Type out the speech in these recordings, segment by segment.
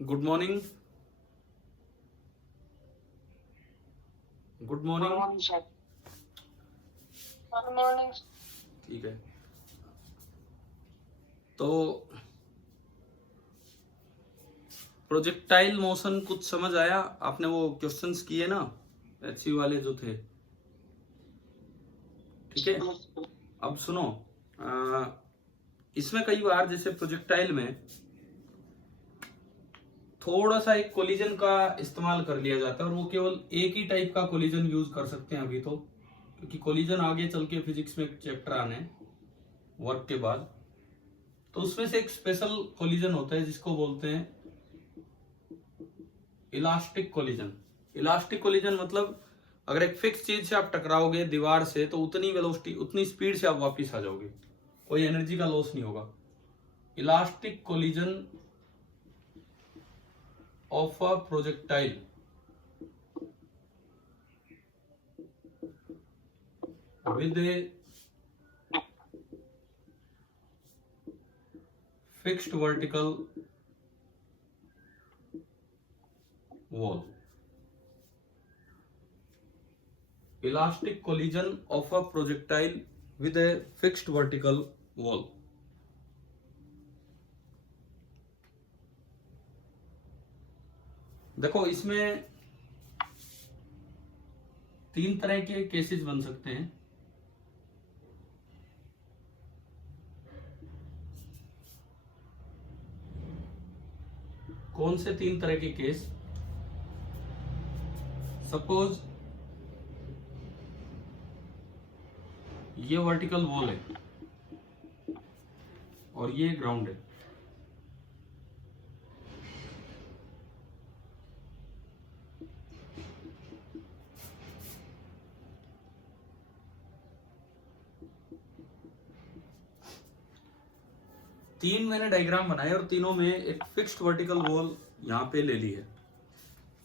Good morning. Good morning. Morning sir. Good morning. ठीक है, तो प्रोजेक्टाइल मोशन कुछ समझ आया? आपने वो क्वेश्चंस किए ना, एचसी वाले जो थे, ठीक है। अब सुनो, इसमें कई बार जैसे प्रोजेक्टाइल में थोड़ा सा एक कोलिजन का इस्तेमाल कर लिया जाता है, और वो केवल एक ही टाइप का कोलिजन यूज कर सकते हैं अभी तो, क्योंकि कोलिजन आगे चल के फिजिक्स में एक चैप्टर आने वर्क के बाद, तो उसमें से एक स्पेशल कोलिजन होता है जिसको बोलते हैं इलास्टिक कोलिजन। इलास्टिक कोलिजन मतलब अगर एक फिक्स चीज से आप टकराओगे दीवार से, तो उतनी वेलोसिटी उतनी स्पीड से आप वापस आ जाओगे, कोई एनर्जी का लॉस नहीं होगा। Elastic collision of a projectile with a fixed vertical wall. Elastic collision of a projectile with a fixed vertical wall. देखो, इसमें तीन तरह के केसेस बन सकते हैं। कौन से तीन तरह के केस? सपोज ये वर्टिकल वॉल है और ये ग्राउंड है, तीन मैंने डायग्राम बनाए और तीनों में एक फिक्स्ड वर्टिकल वॉल यहां पे ले ली है।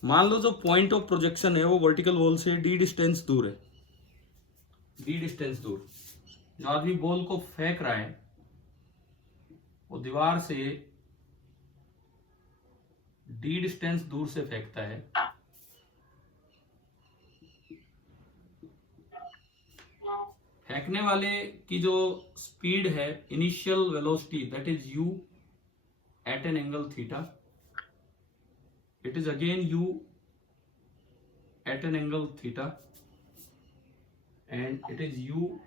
मान लो जो पॉइंट ऑफ प्रोजेक्शन है वो वर्टिकल वॉल से डी डिस्टेंस दूर है, डी डिस्टेंस दूर। जो आदमी बॉल को फेंक रहा है वो दीवार से डी डिस्टेंस दूर से फेंकता है, फेंकने वाले की जो स्पीड है, initial velocity, that is u at an angle theta, it is again u at an angle theta, and it is u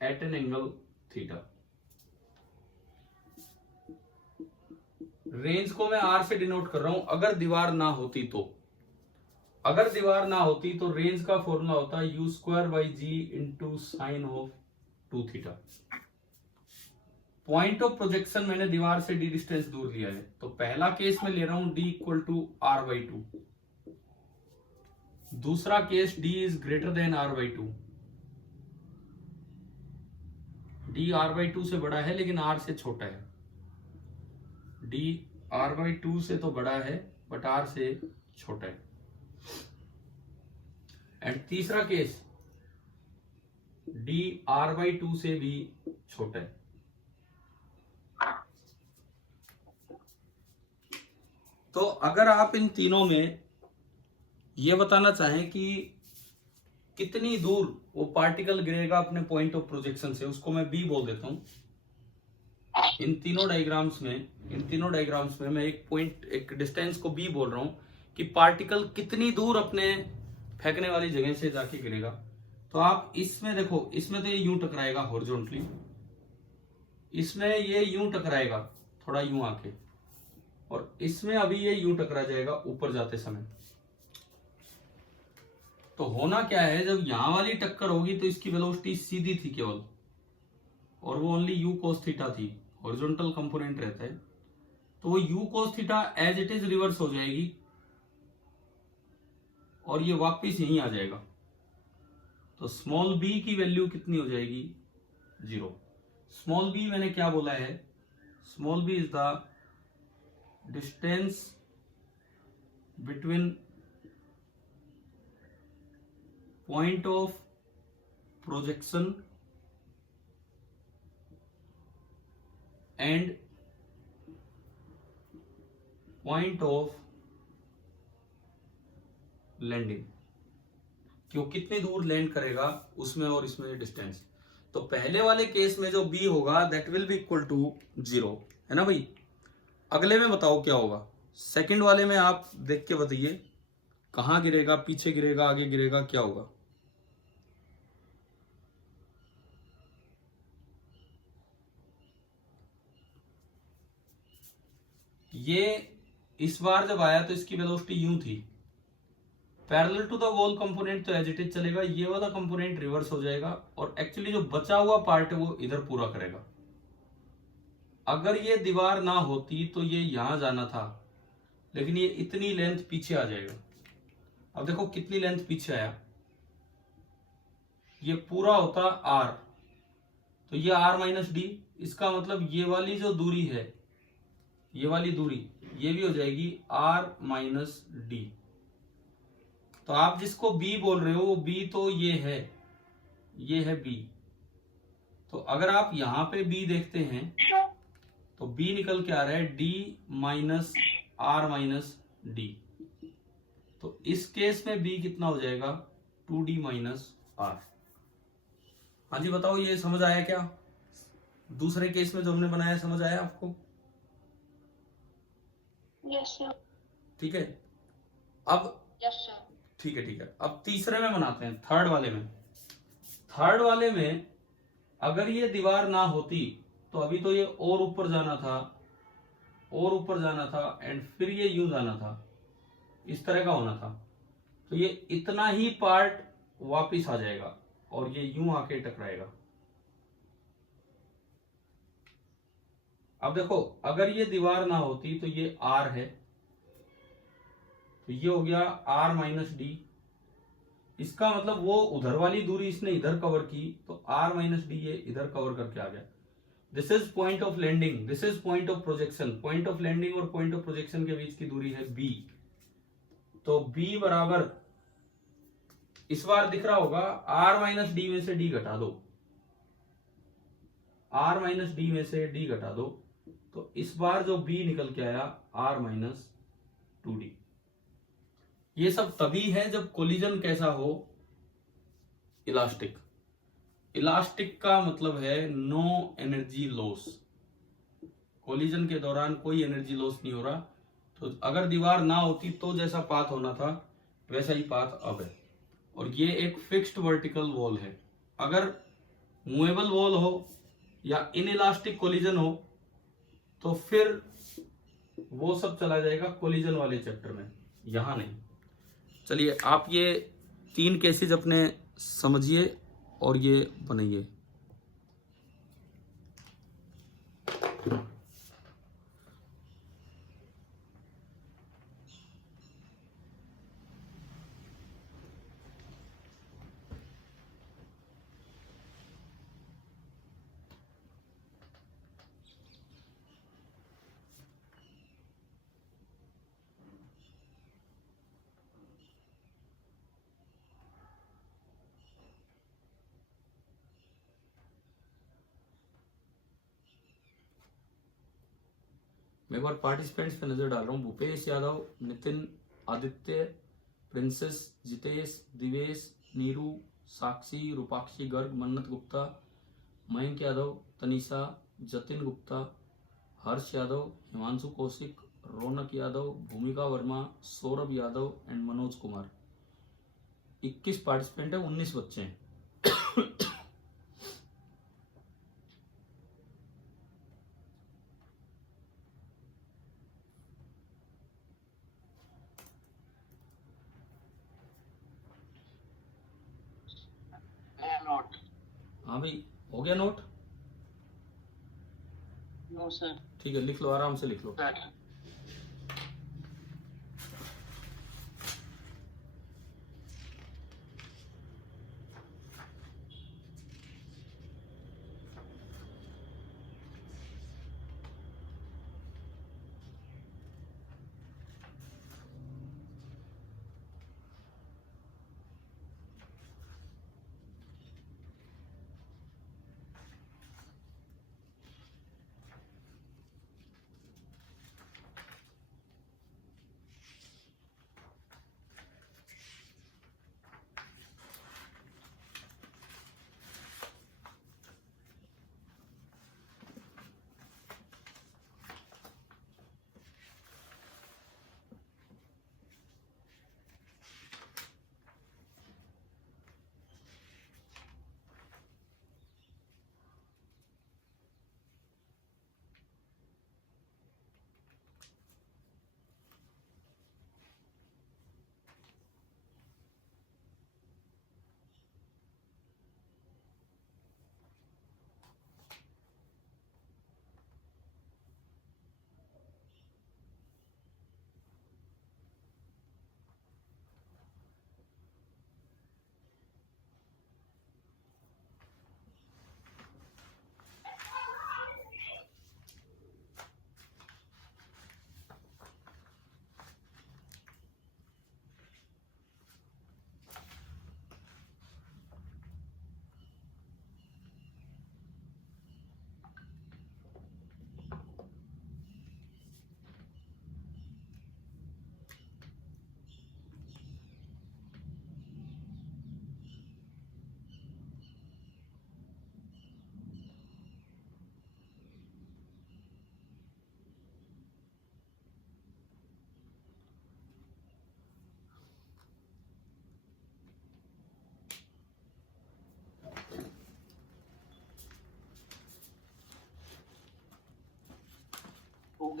at an angle theta. Range को मैं आर से डिनोट कर रहा हूं। अगर दीवार ना होती तो, अगर दीवार ना होती तो रेंज का फॉर्मूला होता है u square by g into sine of 2 theta. Point of projection मैंने दीवार से डी डिस्टेंस दूर लिया है, तो पहला केस में ले रहा हूं d equal to R by 2, दूसरा case d is greater than R by 2, d R by 2 से बड़ा है लेकिन आर से छोटा है, डी आर बाई 2 से तो बड़ा है बट आर से छोटा है। एंड तीसरा केस डी आर बाई 2 से भी छोटा है। तो अगर आप इन तीनों में यह बताना चाहें कि कितनी दूर वो पार्टिकल गिरेगा अपने पॉइंट ऑफ प्रोजेक्शन से, उसको मैं बी बोल देता हूं। इन तीनों डायग्राम्स में मैं एक पॉइंट, एक डिस्टेंस को बी बोल रहा हूं कि पार्टिकल कितनी दूर अपने फेंकने वाली जगह से जाके गिरेगा। तो आप इसमें देखो, इसमें तो ये यूं टकराएगा हॉरिजॉन्टली, इसमें ये यूं टकराएगा थोड़ा यूं आके, और इसमें अभी ये यूं टकरा जाएगा ऊपर जाते समय। तो होना क्या है, जब यहां वाली टक्कर होगी तो इसकी वेलोसिटी सीधी थी केवल, और वो ओनली यू कोस थीटा थी, हॉरिजॉन्टल कंपोनेंट रहता है, तो वो u cos theta as it is reverse हो जाएगी और ये वापस यहीं आ जाएगा। तो स्मॉल बी की वैल्यू कितनी हो जाएगी? 0। स्मॉल बी मैंने क्या बोला है? Small b is the distance between point of projection and point of landing, कि वो कितनी दूर लैंड करेगा उसमें और इसमें डिस्टेंस। तो पहले वाले केस में जो b होगा that will be equal to 0, है ना भाई। अगले में बताओ क्या होगा, सेकंड वाले में आप देख के बताइए कहां गिरेगा, पीछे गिरेगा, आगे गिरेगा, क्या होगा। ये इस बार जब आया तो इसकी वेलोसिटी यूं थी, parallel to the wall component तो एज इट इज चलेगा, ये वाला कंपोनेंट रिवर्स हो जाएगा और एक्चुअली जो बचा हुआ पार्ट है वो इधर पूरा करेगा। अगर ये दीवार ना होती तो ये यहां जाना था, लेकिन ये इतनी लेंथ पीछे आ जाएगा। अब देखो कितनी लेंथ पीछे आया, ये पूरा होता r, तो ये r माइनस डी, इसका मतलब ये वाली जो दूरी है, ये वाली दूरी ये भी हो जाएगी r माइनस डी। तो आप जिसको b बोल रहे हो वो b तो ये है b। तो अगर आप यहां पे b देखते हैं तो b निकल के आ रहा है d minus r minus D. तो इस केस में b कितना हो जाएगा 2d माइनस r। हाँ जी बताओ, ये समझ आया क्या? दूसरे केस में जो हमने बनाया समझ आया आपको? Yes sir. ठीक है, अब यस सर। ठीक है, अब तीसरे में बनाते हैं, थर्ड वाले में। थर्ड वाले में अगर ये दीवार ना होती तो अभी तो ये और ऊपर जाना था, और ऊपर जाना था, एंड फिर ये यूं जाना था, इस तरह का होना था। तो ये इतना ही पार्ट वापिस आ जाएगा और ये यूं आके टकराएगा। अब देखो अगर ये दीवार ना होती तो ये r है, तो ये हो गया r माइनस डी। इसका मतलब वो उधर वाली दूरी इसने इधर कवर की, तो r माइनस डी ये इधर कवर करके आ गया। This is point of landing, this is point of projection. Point of landing और पॉइंट ऑफ प्रोजेक्शन के बीच की दूरी है b। तो b बराबर, इस बार दिख रहा होगा r माइनस डी में से d घटा दो, r माइनस डी में से d घटा दो, तो इस बार जो b निकल के आया r माइनस 2d। ये सब तभी है जब कोलिजन कैसा हो, इलास्टिक। इलास्टिक का मतलब है नो एनर्जी लॉस, कोलिजन के दौरान कोई एनर्जी लॉस नहीं हो रहा। तो अगर दीवार ना होती तो जैसा पाथ होना था वैसा ही पाथ अब है। और ये एक फिक्स्ड वर्टिकल वॉल है। अगर मूवेबल वॉल हो या इनइलास्टिक कोलिजन हो तो फिर वो सब चला जाएगा कोलिजन वाले चैप्टर में, यहां नहीं। चलिए आप ये 3 केसेस अपने समझिए और ये बनाइए। मैं एक बार पार्टिसिपेंट्स पे नजर डाल रहा हूँ। भूपेश यादव, नितिन, आदित्य, प्रिंसेस, जितेश, दिवेश, नीरू, साक्षी, रूपाक्षी गर्ग, मन्नत गुप्ता, मयंक यादव, तनिषा, जतिन गुप्ता, हर्ष यादव, हिमांशु कौशिक, रौनक यादव, भूमिका वर्मा, सौरभ यादव एंड मनोज कुमार। 21 पार्टिसिपेंट है, 19 बच्चे हैं। नोट। हाँ भाई, हो गया नोट? No sir. ठीक है, लिख लो, आराम से लिख लो।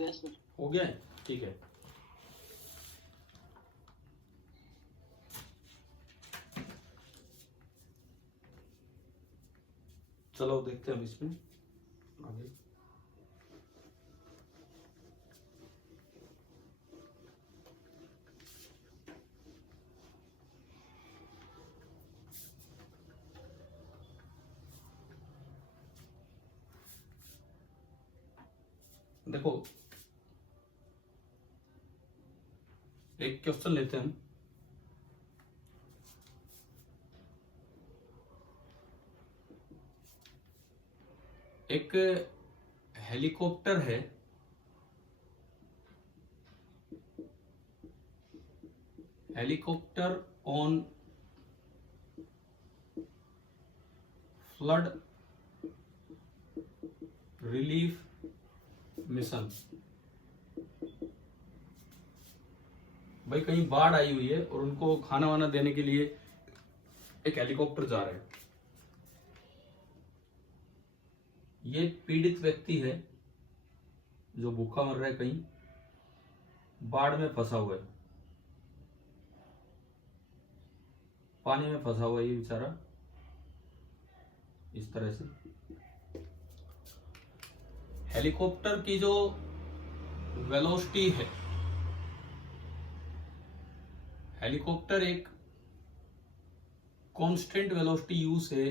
गया सर। हो गया है, ठीक है। चलो देखते हैं हम इसमें आगे। देखो एक क्वेश्चन लेते हैं हम। एक हेलीकॉप्टर है, helicopter on flood relief mission. भाई कहीं बाढ़ आई हुई है और उनको खाना वाना देने के लिए एक हेलीकॉप्टर जा रहा है। ये पीड़ित व्यक्ति है जो भूखा मर रहा है, कहीं बाढ़ में फंसा हुआ है, पानी में फंसा हुआ है ये बेचारा इस तरह से। हेलीकॉप्टर की जो वेलोसिटी है, हेलीकॉप्टर एक कांस्टेंट वेलोसिटी यू से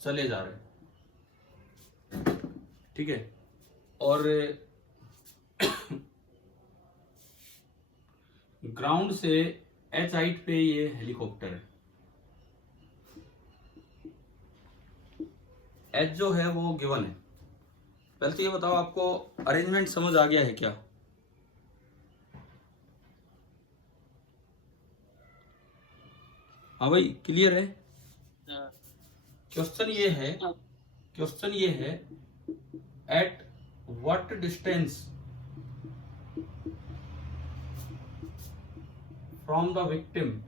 चले जा रहे हैं, ठीक है। और ग्राउंड से एच हाइट पे ये हेलीकॉप्टर है। एच जो है वो गिवन है। पहले तो ये बताओ आपको अरेंजमेंट समझ आ गया है क्या? हाँ भाई क्लियर है? क्वेश्चन ये है, क्वेश्चन ये है at what distance from the victim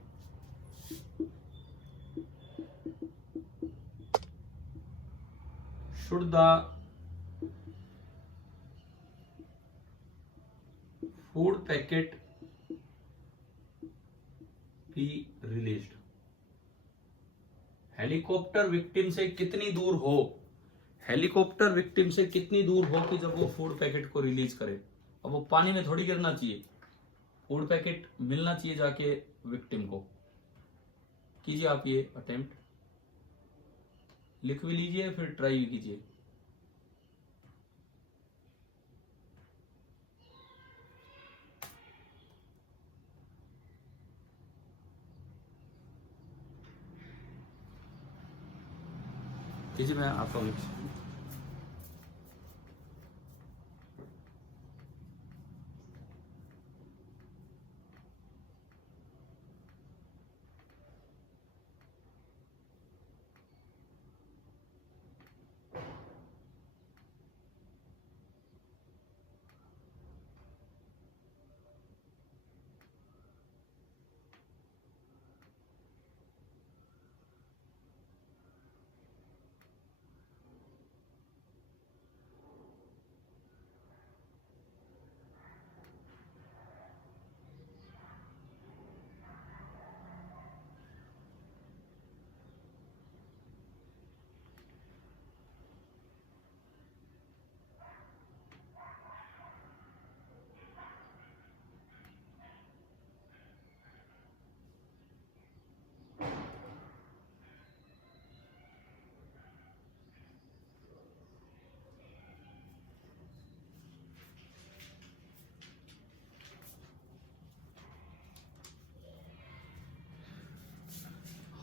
should the food packet be released? Helicopter victim से कितनी दूर हो, हेलीकॉप्टर विक्टिम से कितनी दूर हो कि जब वो फूड पैकेट को रिलीज करे। अब वो पानी में थोड़ी गिरना चाहिए, फूड पैकेट मिलना चाहिए जाके विक्टिम को। कीजिए आप ये अटेम्प्ट, लिख भी लीजिए फिर ट्राई भी कीजिए। कीजिए, मैं आता हूँ।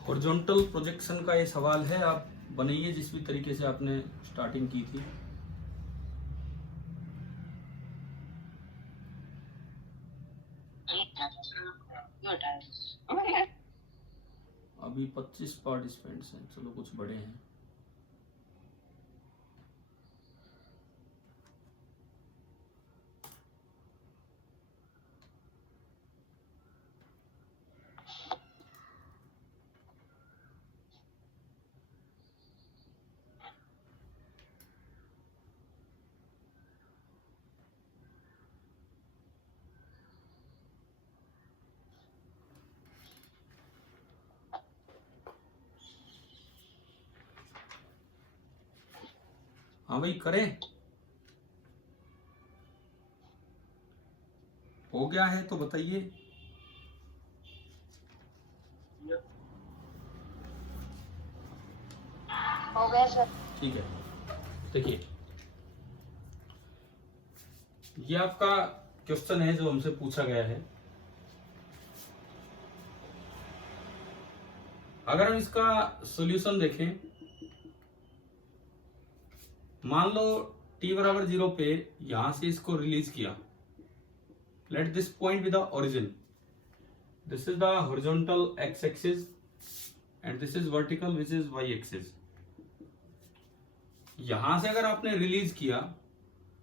हॉरिजॉन्टल प्रोजेक्शन का ये सवाल है, आप बनाइए जिस भी तरीके से आपने स्टार्टिंग की थी। अभी 25 पार्टिसिपेंट्स हैं, चलो कुछ बड़े हैं। हाँ भाई करें, हो गया है तो बताइए। हो गया सर। ठीक है, देखिए ये आपका क्वेश्चन है जो हमसे पूछा गया है। अगर हम इसका सॉल्यूशन देखें, मान लो t बराबर 0 पे यहां से इसको रिलीज किया। Let this point with the origin, this is the horizontal x axis and this is vertical which is y axis. यहां से अगर आपने रिलीज किया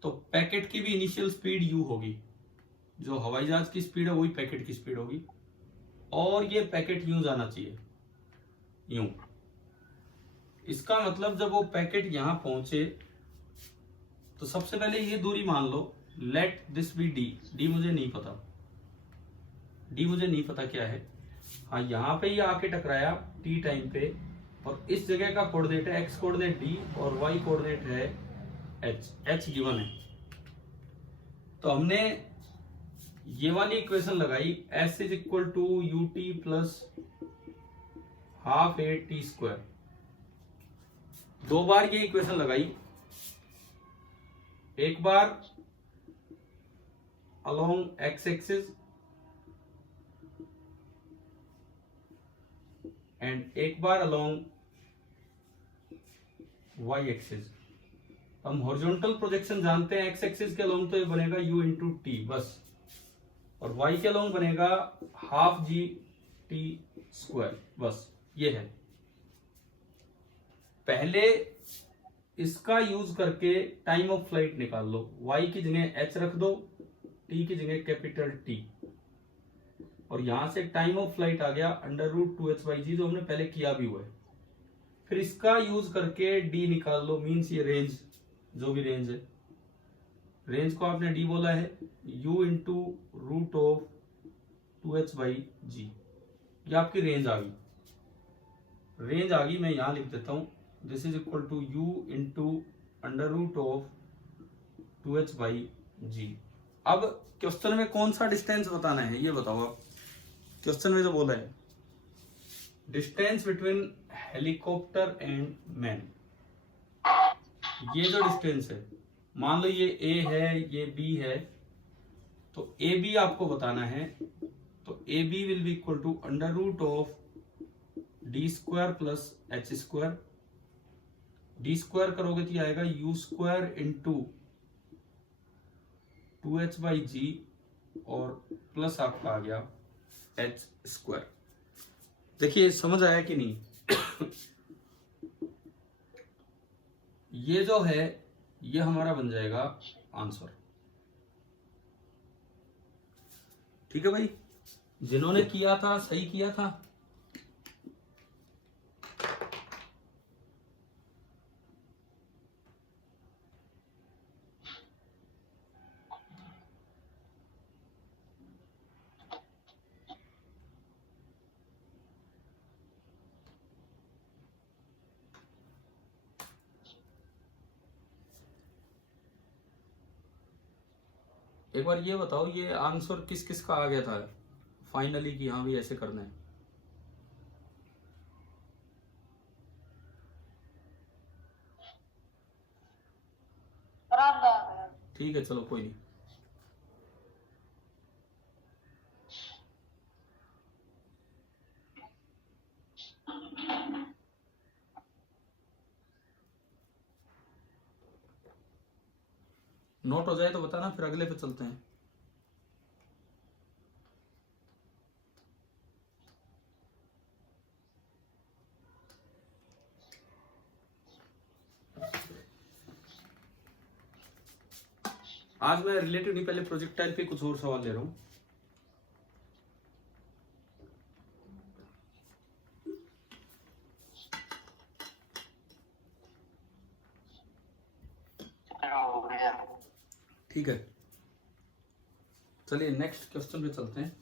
तो पैकेट की भी इनिशियल स्पीड u होगी, जो हवाई जहाज की स्पीड है वही पैकेट की स्पीड होगी, और ये पैकेट यूं जाना चाहिए, यूं। इसका मतलब जब वो पैकेट यहां पहुंचे तो सबसे पहले ये दूरी मान लो, let this be D. D मुझे नहीं पता, डी मुझे नहीं पता क्या है। हाँ, यहां पे ये आके टकराया टी टाइम पे, और इस जगह का कोऑर्डिनेट है एक्स कोऑर्डिनेट डी और वाई कोऑर्डिनेट है एच। एच गिवन है, तो हमने ये वाली इक्वेशन लगाई, s is equal to u t plus half a t square. दो बार ये इक्वेशन लगाई, एक बार अलोंग एक्स एक्सिस एंड एक बार अलोंग वाई एक्सिस। हम हॉरिजॉन्टल प्रोजेक्शन जानते हैं, एक्स एक्सिस के अलोंग तो ये बनेगा u इंटू टी बस, और y के अलोंग बनेगा हाफ जी टी स्क्वायर बस, ये है। पहले इसका यूज करके टाइम ऑफ फ्लाइट निकाल लो, y की जगह h रख दो, t की जगह कैपिटल T, और यहां से टाइम ऑफ फ्लाइट आ गया √2h/g, जो हमने पहले किया भी हुआ है। फिर इसका यूज करके d निकाल लो, मीन्स ये रेंज, जो भी रेंज है, रेंज को आपने d बोला है, u इंटू √2h/g, ये आपकी रेंज आ गई। रेंज आ गई, मैं यहां लिख देता हूं, this is equal to u into √2h/g। अब क्वेश्चन में कौन सा डिस्टेंस बताना है ये बताओ आप। क्वेश्चन में जो बोला है distance between helicopter and man, ये जो डिस्टेंस है, मान लो ये ए है, ये बी है, तो ए बी आपको बताना है। तो A B will be equal to √d square plus h square. D square करोगे तो ये आएगा u स्क्वायर इंटू 2h/g, और प्लस आपका आ गया h स्क्वायर। देखिए समझ आया कि नहीं? ये जो है ये हमारा बन जाएगा आंसर। ठीक है भाई, जिन्होंने किया था सही किया था। एक बार ये बताओ, ये आंसर किस किस का आ गया था फाइनली कि हाँ भी ऐसे करना है? ठीक है चलो कोई नहीं। नोट हो जाए तो बताना, फिर अगले पे चलते हैं। आज मैं रिलेटिव नहीं, पहले प्रोजेक्टाइल पे कुछ और सवाल ले रहा हूं। ठीक है, चलिए नेक्स्ट क्वेश्चन पे चलते हैं।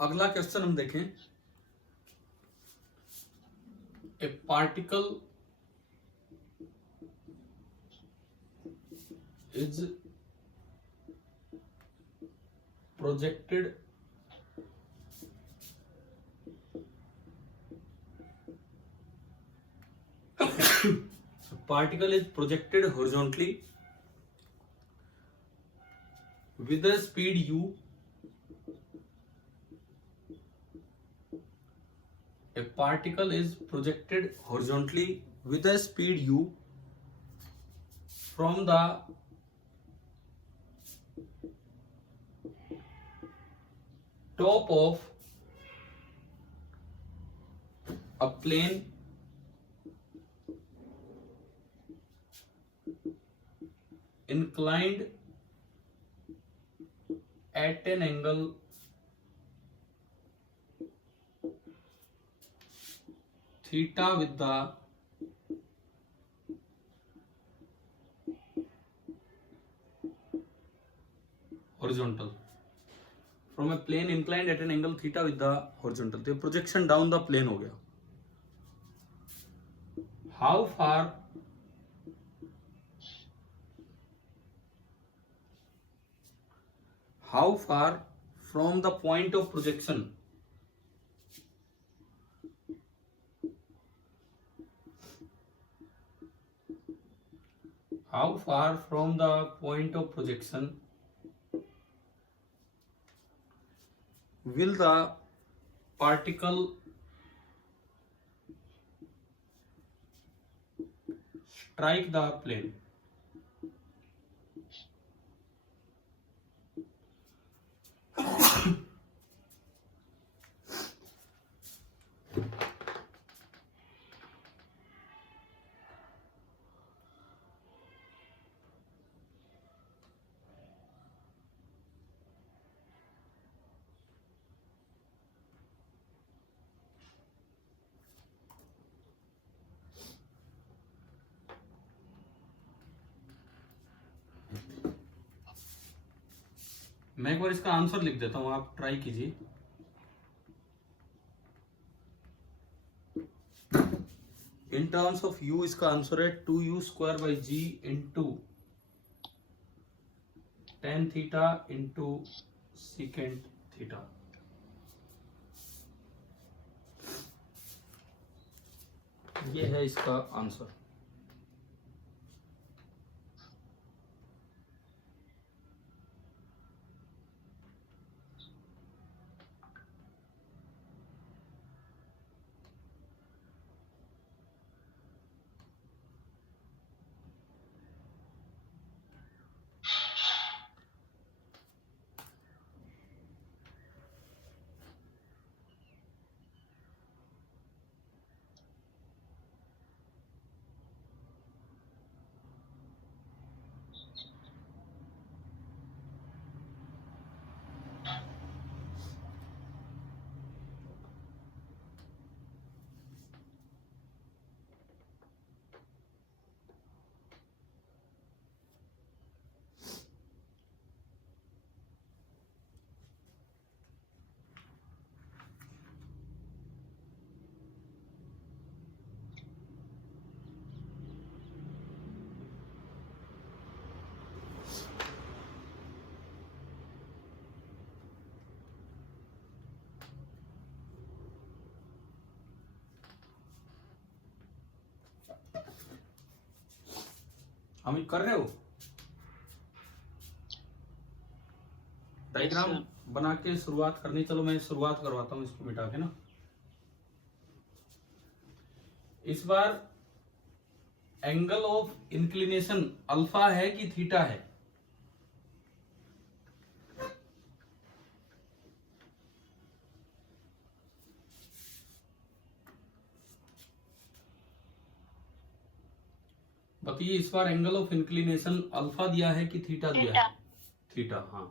अगला क्वेश्चन हम देखें। ए particle is projected particle is projected horizontally with a speed u. A particle is projected horizontally with a speed u from the top of a plane inclined at an angle theta with the horizontal. From a plane inclined at an angle theta with the horizontal. तो projection down the plane हो गया. How far from the point of projection will the particle strike the plane? मैं एक बार इसका answer लिख देता हूं, आप ट्राई कीजिए. इन टर्म्स ऑफ u इसका आंसर है 2u square by g into tan theta into second theta. ये है इसका आंसर. हम कर रहे हो डायग्राम बना के शुरुआत करनी. चलो मैं शुरुआत करवाता हूं इसको मिटा के ना. इस बार एंगल ऑफ इंक्लिनेशन अल्फा है कि थीटा है? बताइए. इस बार एंगल ऑफ इंक्लिनेशन अल्फा दिया है कि थीटा दिया है? थीटा. हाँ,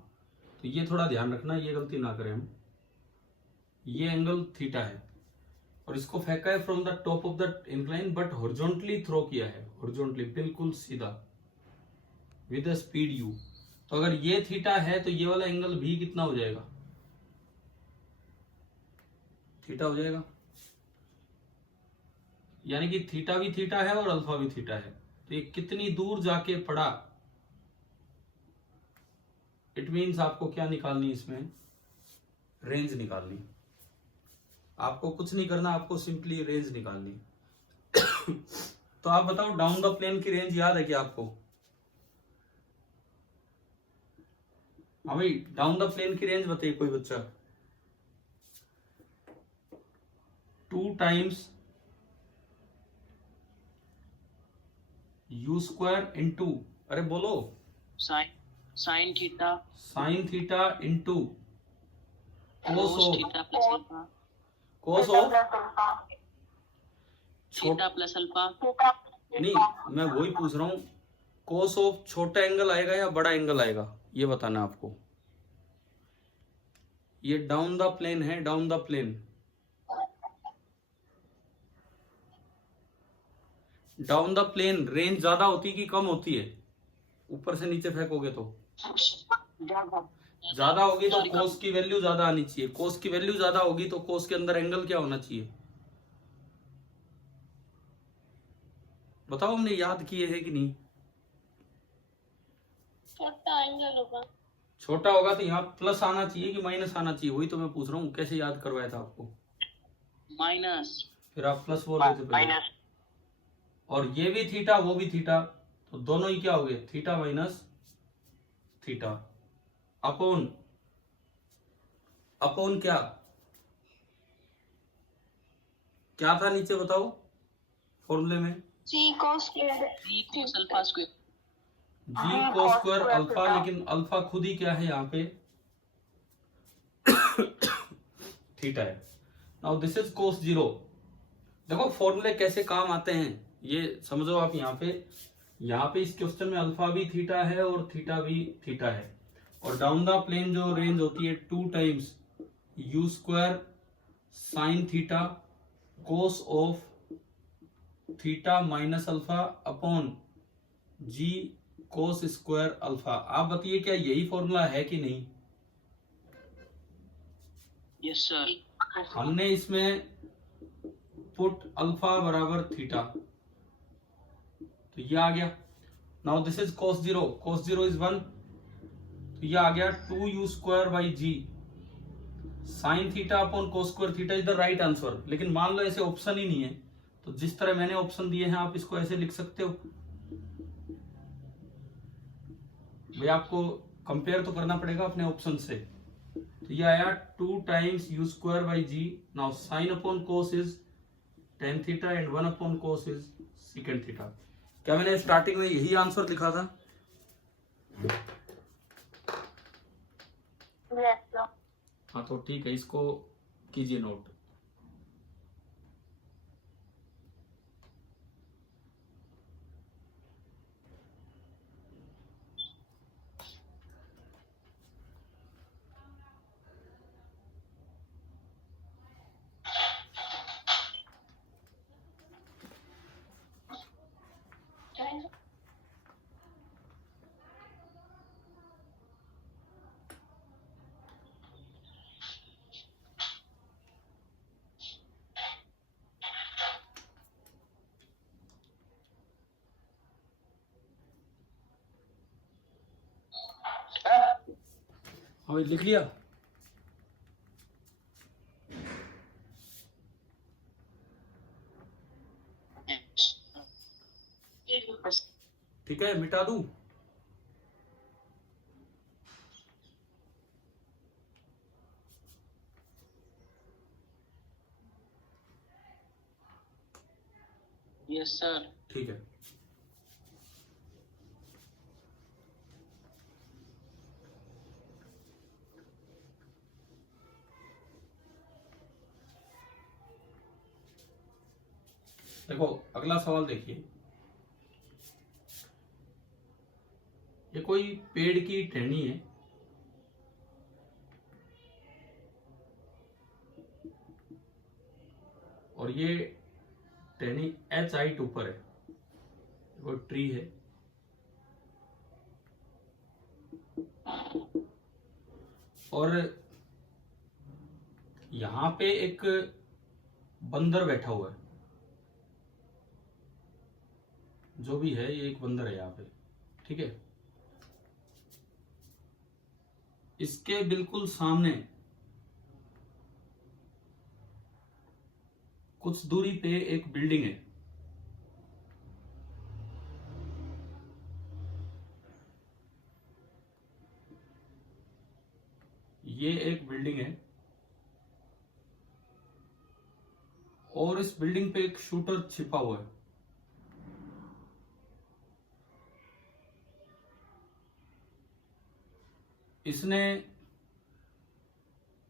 तो ये थोड़ा ध्यान रखना, ये गलती ना करें हम. ये एंगल थीटा है और इसको फेंका है from the top of the incline, but horizontally throw किया है. हॉरिजॉन्टली बिल्कुल सीधा विद स्पीड यू. तो अगर ये थीटा है तो ये वाला एंगल भी कितना हो जाएगा? थीटा हो जाएगा, यानी कि थीटा भी थीटा है और अल्फा भी थीटा है। तो ये कितनी दूर जाके पड़ा, इट मीन्स आपको क्या निकालनी, इसमें रेंज निकालनी। आपको कुछ नहीं करना, आपको सिंपली रेंज निकालनी। तो आप बताओ डाउन द प्लेन की रेंज याद है क्या आपको? हाँ भाई, डाउन द प्लेन की रेंज बताइए कोई बच्चा। 2 टाइम्स u स्क्वायर इंटू, अरे बोलो, sine theta sine theta into cos cos of, theta plus alpha cos of theta plus alpha. नहीं, मैं वही पूछ रहा हूँ, कोस ऑफ छोटा एंगल आएगा या बड़ा एंगल आएगा, ये बताना आपको। ये डाउन द प्लेन है, down the plane. Down the plane range ज्यादा होती कि कम होती है? ऊपर से नीचे फेंकोगे तो ज्यादा होगी, तो कोस की वैल्यू ज्यादा आनी चाहिए। कोस की वैल्यू ज्यादा होगी तो कोस के अंदर एंगल क्या होना चाहिए, बताओ, हमने याद किए है कि नहीं? छोटा एंगल होगा। छोटा होगा तो यहाँ प्लस आना चाहिए कि माइनस आना चाहिए, वही तो मैं पूछ रहा हूँ, कैसे याद करवाया था आपको? माइनस। फिर आप प्लस बोल रहे थे पहले। और ये भी थीटा वो भी थीटा, तो दोनों ही क्या हो गए, theta minus theta upon, upon क्या, क्या था नीचे बताओ फॉर्मूले में? जी कोस स्क्वायर, जी कोस अल्फा स्क्वायर। जी कोस स्क्वायर अल्फा, लेकिन अल्फा खुद ही क्या है यहाँ पे, थीटा है। Now this is cos zero. देखो फॉर्मूले कैसे काम आते हैं ये समझो आप। यहाँ पे इस क्वेश्चन में अल्फा भी थीटा है और थीटा भी थीटा है, और डाउन द प्लेन जो रेंज होती है 2 times u square sine theta cos of theta minus alpha upon g cos square alpha. आप बताइए क्या यही फॉर्मूला है कि नहीं? Yes sir. हमने इसमें पुट अल्फा बराबर थीटा, तो ये आ गया। Now this is cos zero, cos zero is 1, तो ये आ गया 2u square by g sine theta upon cos square theta is the right answer. लेकिन मान लो ऐसे ऑप्शन ही नहीं है, तो जिस तरह मैंने ऑप्शन दिए हैं आप इसको ऐसे लिख सकते हो। भाई आपको कंपेयर तो करना पड़ेगा अपने ऑप्शन से। तो ये आया 2 times u square by g. Now sine upon cos is tan theta and 1 upon cos is second theta. क्या मैंने स्टार्टिंग में यही आंसर लिखा था? हाँ तो ठीक है, इसको कीजिए नोट। हाँ लिख लिया। ठीक है, मिटा दूं? Yes sir. ठीक है। देखो अगला सवाल देखिए, ये कोई पेड़ की टहनी है, और ये टहनी एच हाइट ऊपर है, कोई ट्री है, और यहां पे एक बंदर बैठा हुआ है, जो भी है ये एक बंदर है यहाँ पे, ठीक है। इसके बिल्कुल सामने कुछ दूरी पे एक बिल्डिंग है। ये एक बिल्डिंग है और इस बिल्डिंग पे एक शूटर छिपा हुआ है। इसने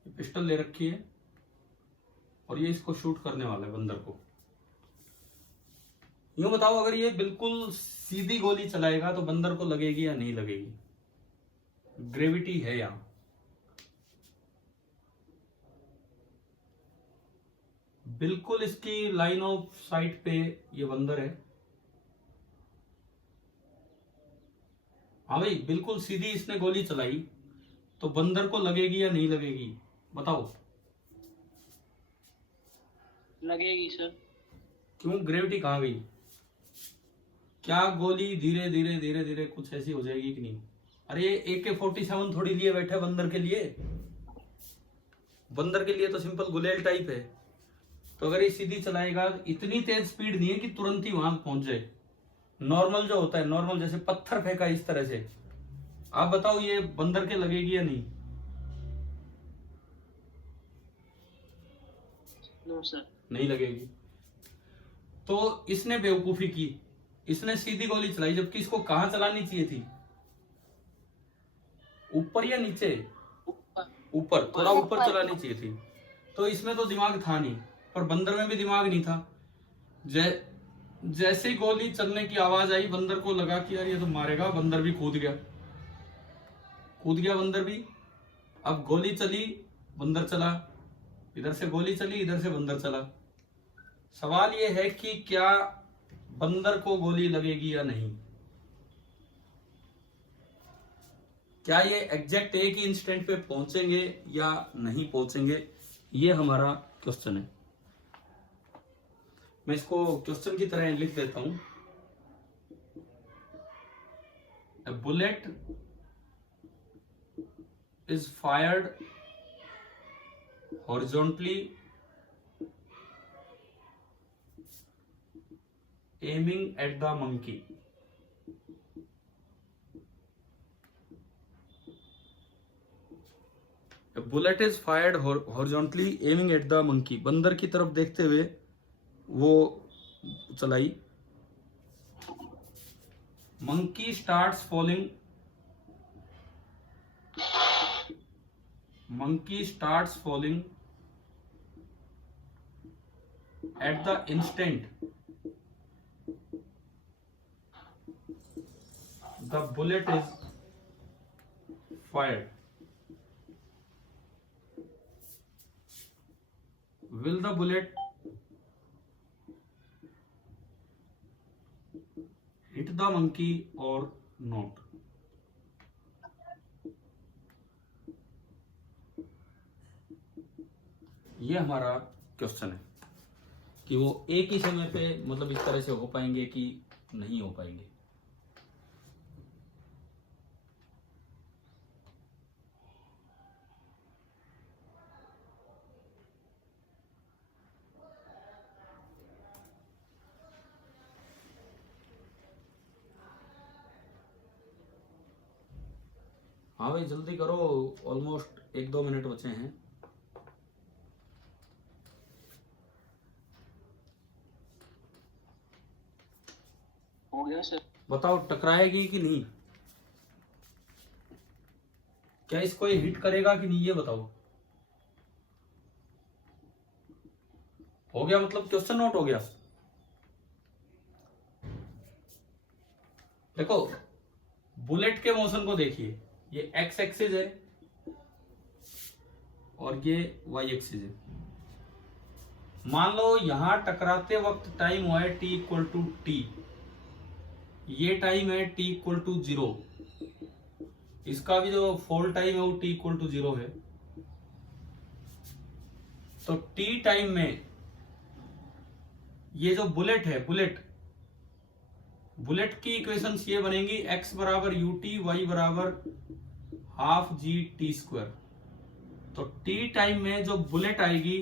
पिस्टल ले रखी है और ये इसको शूट करने वाला है बंदर को। यूं बताओ, अगर ये बिल्कुल सीधी गोली चलाएगा तो बंदर को लगेगी या नहीं लगेगी? ग्रेविटी है यहां। बिल्कुल इसकी लाइन ऑफ साइट पे ये बंदर है। हाँ भाई, बिल्कुल सीधी इसने गोली चलाई तो बंदर को लगेगी या नहीं लगेगी? बताओ। लगेगी सर। क्यों? ग्रेविटी कहाँ गई? क्या गोली धीरे धीरे धीरे धीरे कुछ ऐसी हो जाएगी कि नहीं? अरे AK-47 थोड़ी लिए बैठे बंदर के लिए। बंदर के लिए तो सिंपल गुलेल टाइप है। तो अगर ये सीधी चलाएगा, इतनी तेज स्पीड नहीं है कि तुरंत ही वहां पहुंच जाए। नॉर्मल जो होता है, नॉर्मल जैसे पत्थर फेंका इस तरह से, आप बताओ ये बंदर के लगेगी या नहीं? No sir. नहीं लगेगी। तो इसने बेवकूफी की, इसने सीधी गोली चलाई, जबकि इसको कहां चलानी चाहिए थी? ऊपर या नीचे? ऊपर, थोड़ा ऊपर चलानी चाहिए थी। तो इसमें तो दिमाग था नहीं, पर बंदर में भी दिमाग नहीं था। जैसे ही गोली चलने की आवाज आई, बंदर को लगा कि यार ये तो मारेगा। बंदर भी कूद गया बंदर भी। अब गोली चली, बंदर चला, इधर से गोली चली, इधर से बंदर चला। सवाल ये है कि क्या बंदर को गोली लगेगी या नहीं? क्या ये एग्जैक्ट एक ही इंस्टेंट पे पहुंचेंगे या नहीं पहुंचेंगे? ये हमारा क्वेश्चन है। मैं इसको क्वेश्चन की तरह लिख देता हूं। A bullet is fired horizontally aiming at the monkey. A bullet is fired horizontally aiming at the monkey. बंदर की तरफ देखते हुए वो चलाई। Monkey starts falling. Monkey starts falling at the instant the bullet is fired. Will the bullet hit the monkey or not? ये हमारा question है कि वो एक ही समय पे मतलब इस तरह से हो पाएंगे कि नहीं हो पाएंगे। हाँ भाई जल्दी करो, ऑलमोस्ट 1-2 मिनट बचे हैं। हो गया सर। बताओ टकराएगी कि नहीं? क्या इसको ये हिट करेगा कि नहीं, ये बताओ। हो गया मतलब क्वेश्चन नोट हो गया। देखो बुलेट के मोशन को देखिए, ये एक्स एक्सिस है और ये वाई एक्सिस है। मान लो यहां टकराते वक्त टाइम हुआ है t=t, ये टाइम है t=0। इसका भी जो फॉल टाइम है वो t=0 है। तो टी टाइम में ये जो बुलेट है, बुलेट की इक्वेशंस ये बनेंगी, x बराबर यूटी, y बराबर हाफ जी टी स्क्वायर। तो टी टाइम में जो बुलेट आएगी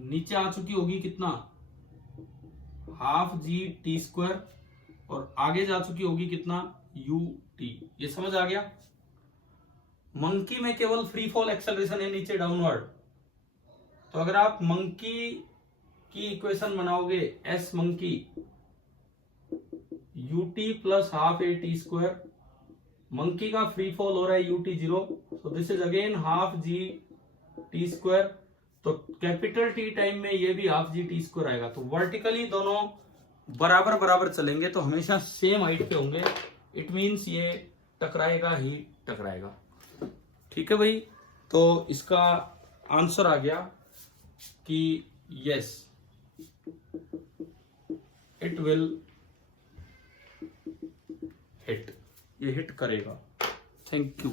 नीचे आ चुकी होगी कितना, हाफ जी टी स्क्वायर, और आगे जा चुकी होगी कितना, यू टी। ये समझ आ गया। मंकी में केवल फ्री फॉल एक्सेलरेशन है नीचे डाउनवर्ड। तो अगर आप मंकी की इक्वेशन बनाओगे, S monkey UT plus half a t square, monkey का फ्री फॉल हो रहा है UT 0, so this is again half G T square. तो कैपिटल टी टाइम में ये भी हाफ जी टी स्क्वायर आएगा। तो वर्टिकली दोनों बराबर बराबर चलेंगे तो हमेशा सेम हाइट पे होंगे। इट मींस ये टकराएगा ही टकराएगा। ठीक है भाई, तो इसका आंसर आ गया कि यस, इट विल हिट, ये हिट करेगा। Thank you.